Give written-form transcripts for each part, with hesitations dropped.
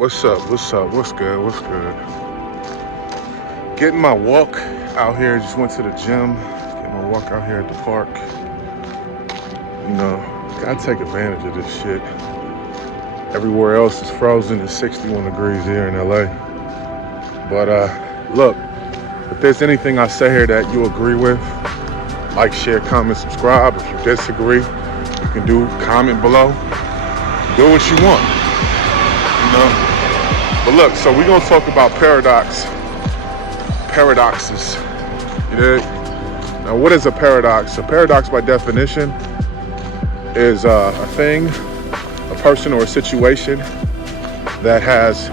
What's up? What's up? What's good? What's good? Getting my walk out here. Just went to the gym. Getting my walk out here at the park. You know, gotta take advantage of this shit. Everywhere else is frozen. It's 61 degrees here in LA. But look, if there's anything I say here that you agree with, like, share, comment, subscribe. If you disagree, you can comment below. Do what you want. You know? But look, so we're gonna talk about paradoxes. You dig? Now, what is a paradox? A paradox, by definition, is a thing, a person, or a situation that has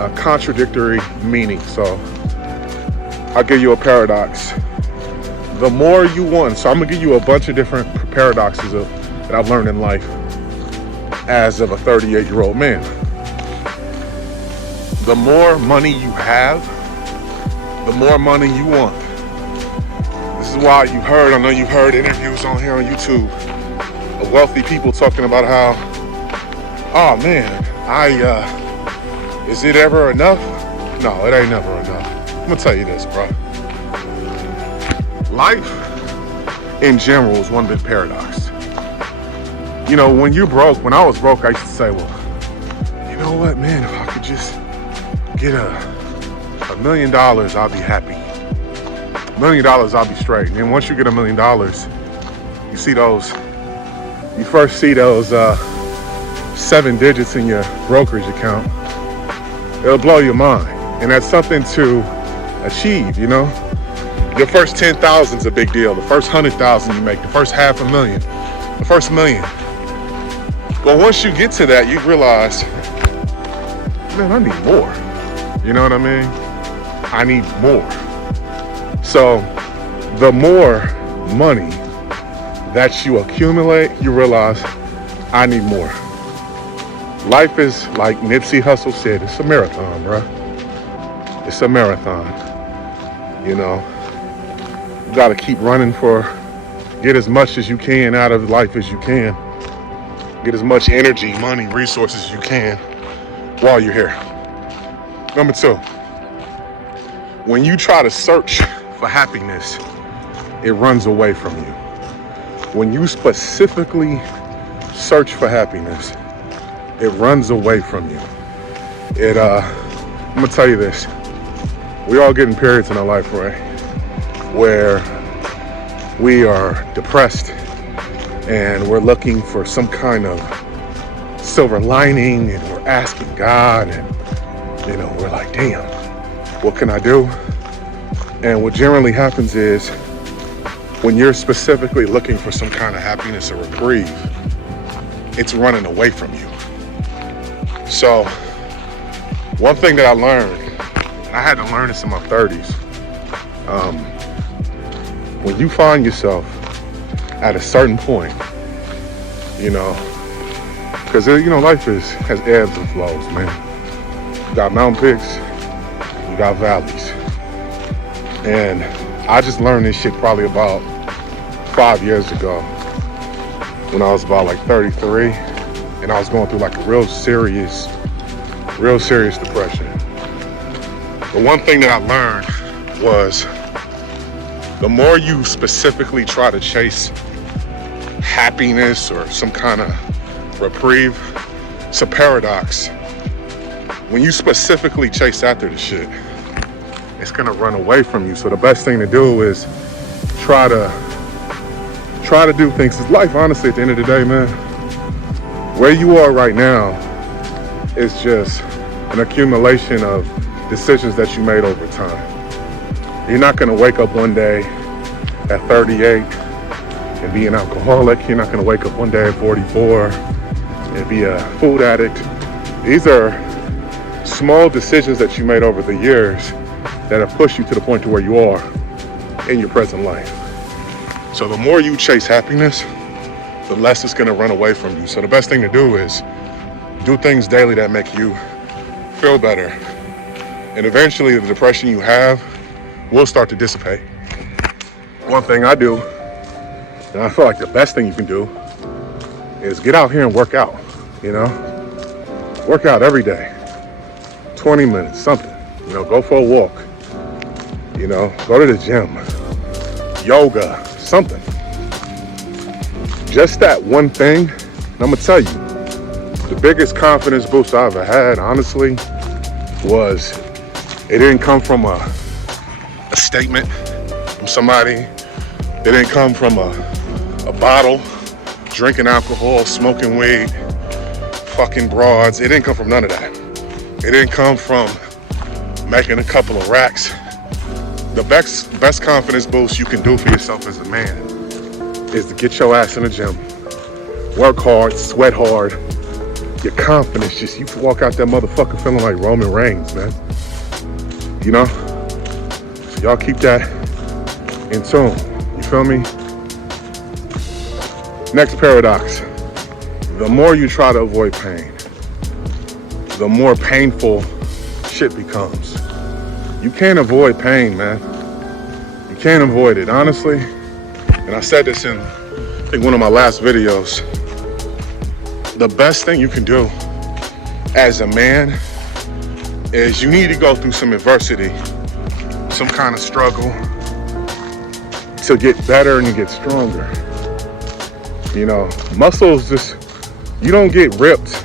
a contradictory meaning. So I'll give you a paradox. The more you want, so I'm gonna give you a bunch of different paradoxes that I've learned in life as of a 38-year-old man. The more money you have, the more money you want. This is why I know you've heard interviews on here on YouTube of wealthy people talking about how, oh man, is it ever enough? No, it ain't never enough. I'm gonna tell you this, bro. Life in general is one big paradox. You know, when I was broke, I used to say, well, you know what, man, if I could just get $1 million, I'll be happy. $1 million, I'll be straight. And then once you get $1 million, you first see those 7 digits in your brokerage account. It'll blow your mind. And that's something to achieve, you know? Your first 10,000 is a big deal. The first 100,000 you make, the first $500,000, the first $1 million. But once you get to that, you realize, man, I need more. You know what I mean? I need more. So the more money that you accumulate, you realize, I need more. Life is, like Nipsey Hussle said, it's a marathon, bro. It's a marathon. You know, you gotta keep running get as much as you can out of life as you can. Get as much energy, money, resources as you can while you're here. Number 2, when you try to search for happiness, it runs away from you. When you specifically search for happiness, it runs away from you. I'm gonna tell you this. We all get in periods in our life, right, where we are depressed and we're looking for some kind of silver lining, and we're asking God, and you know, we're like, damn, what can I do? And what generally happens is, when you're specifically looking for some kind of happiness or reprieve, it's running away from you. So one thing that I learned, and I had to learn this in my 30s, when you find yourself at a certain point, you know, because, you know, life has ebbs and flows, man. You got mountain peaks, you got valleys. And I just learned this shit probably about 5 years ago, when I was about like 33, and I was going through like a real serious depression. The one thing that I learned was, the more you specifically try to chase happiness or some kind of reprieve, it's a paradox. When you specifically chase after the shit, it's gonna run away from you. So the best thing to do is try to do things. It's life, honestly, at the end of the day, man. Where you are right now is just an accumulation of decisions that you made over time. You're not gonna wake up one day at 38 and be an alcoholic. You're not gonna wake up one day at 44 and be a food addict. These are small decisions that you made over the years that have pushed you to the point to where you are in your present life. So the more you chase happiness, the less it's gonna run away from you. So the best thing to do is do things daily that make you feel better. And eventually the depression you have will start to dissipate. One thing I do, and I feel like the best thing you can do, is get out here and work out, you know? Work out every day. 20 minutes, something. Go for a walk. Go to the gym. Yoga, something. Just that one thing, and I'm gonna tell you, the biggest confidence boost I ever had, honestly, was it didn't come from a statement from somebody. It didn't come from a bottle, drinking alcohol, smoking weed, fucking broads. It didn't come from none of that. It didn't come from making a couple of racks. The best confidence boost you can do for yourself as a man is to get your ass in the gym, work hard, sweat hard. Your confidence, you can walk out that motherfucker feeling like Roman Reigns, man. So y'all keep that in tune. You feel me? Next paradox. The more you try to avoid pain, the more painful shit becomes. You can't avoid pain, man. You can't avoid it, honestly. And I said this in, I think, one of my last videos. The best thing you can do as a man is you need to go through some adversity, some kind of struggle to get better and to get stronger. Muscles you don't get ripped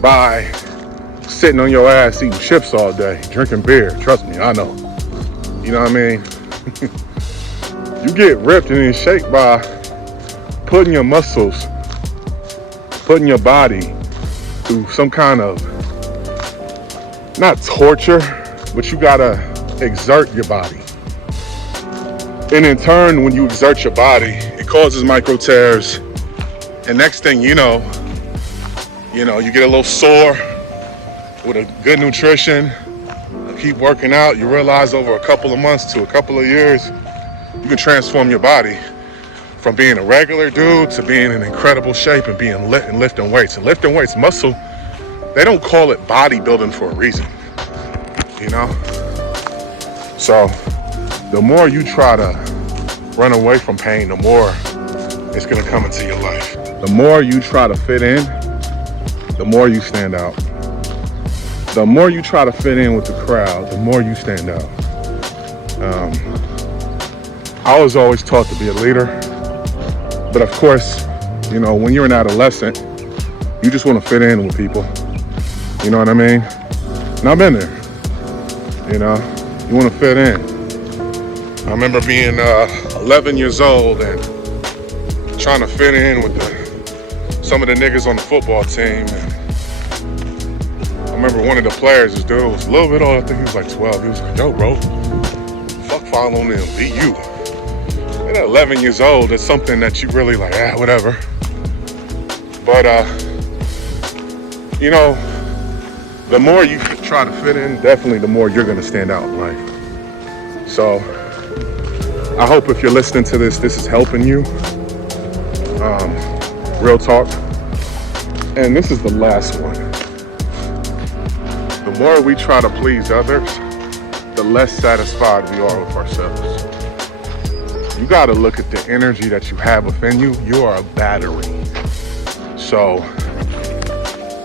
by sitting on your ass eating chips all day, drinking beer. Trust me, I know. You know what I mean? You get ripped and in shape by putting your muscles, putting your body through some kind of, not torture, but you gotta exert your body. And in turn, when you exert your body, it causes micro tears. And next thing you know, you get a little sore. With a good nutrition, keep working out, you realize over a couple of months to a couple of years, you can transform your body from being a regular dude to being in incredible shape and being lit and lifting weights. And lifting weights, muscle, they don't call it bodybuilding for a reason, So the more you try to run away from pain, the more it's gonna come into your life. The more you try to fit in, the more you stand out. The more you try to fit in with the crowd, the more you stand out. I was always taught to be a leader, but of course, when you're an adolescent, you just want to fit in with people. You know what I mean? And I've been there. You want to fit in. I remember being 11 years old and trying to fit in with some of the niggas on the football team. And I remember one of the players, this dude was a little bit old, I think he was like 12. He was like, yo, bro, fuck following them, be you. And at 11 years old, it's something that you really like, whatever. But, the more you try to fit in, definitely the more you're gonna stand out in life. So, I hope if you're listening to this is helping you. Real talk. And this is the last one. The more we try to please others, the less satisfied we are with ourselves. You gotta look at the energy that you have within you. You are a battery. So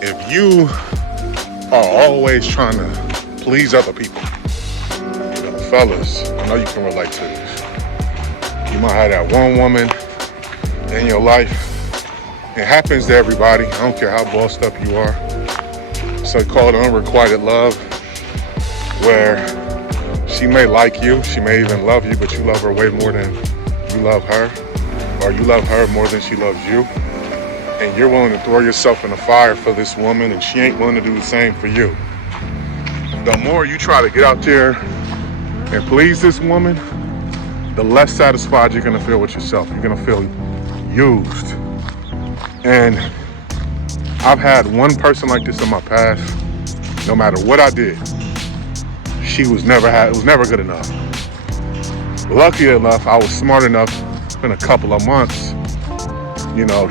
if you are always trying to please other people, fellas, I know you can relate to this. You might have that one woman in your life. It happens to everybody. I don't care how bossed up you are. So-called unrequited love, where she may like you, she may even love you, but you love her way more than you love her, or you love her more than she loves you, and you're willing to throw yourself in the fire for this woman, and she ain't willing to do the same for you. The more you try to get out there and please this woman, the less satisfied you're gonna feel with yourself. You're gonna feel used. And I've had one person like this in my past. No matter what I did, it was never good enough. Lucky enough, I was smart enough in a couple of months,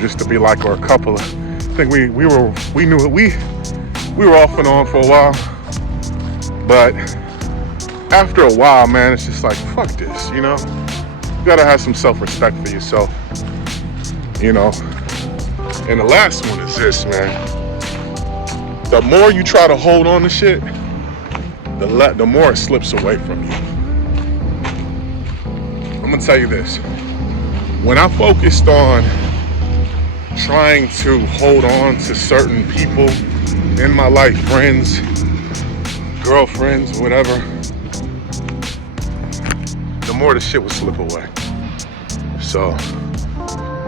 just to be like her a couple of, I think we were off and on for a while. But after a while, man, it's just like, fuck this, You gotta have some self-respect for yourself, And the last one is this, man. the more you try to hold on to shit, the more it slips away from you. I'm gonna tell you this. When I focused on trying to hold on to certain people in my life, friends, girlfriends, whatever, the more the shit would slip away. So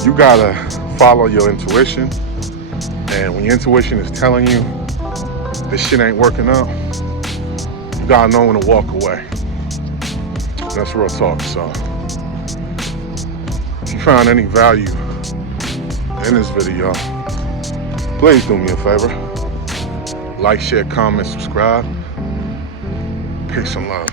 you gotta follow your intuition, and when your intuition is telling you this shit ain't working out, you gotta know when to walk away. That's real talk. So if you found any value in this video, please do me a favor. Like, share, comment, subscribe. Peace and love.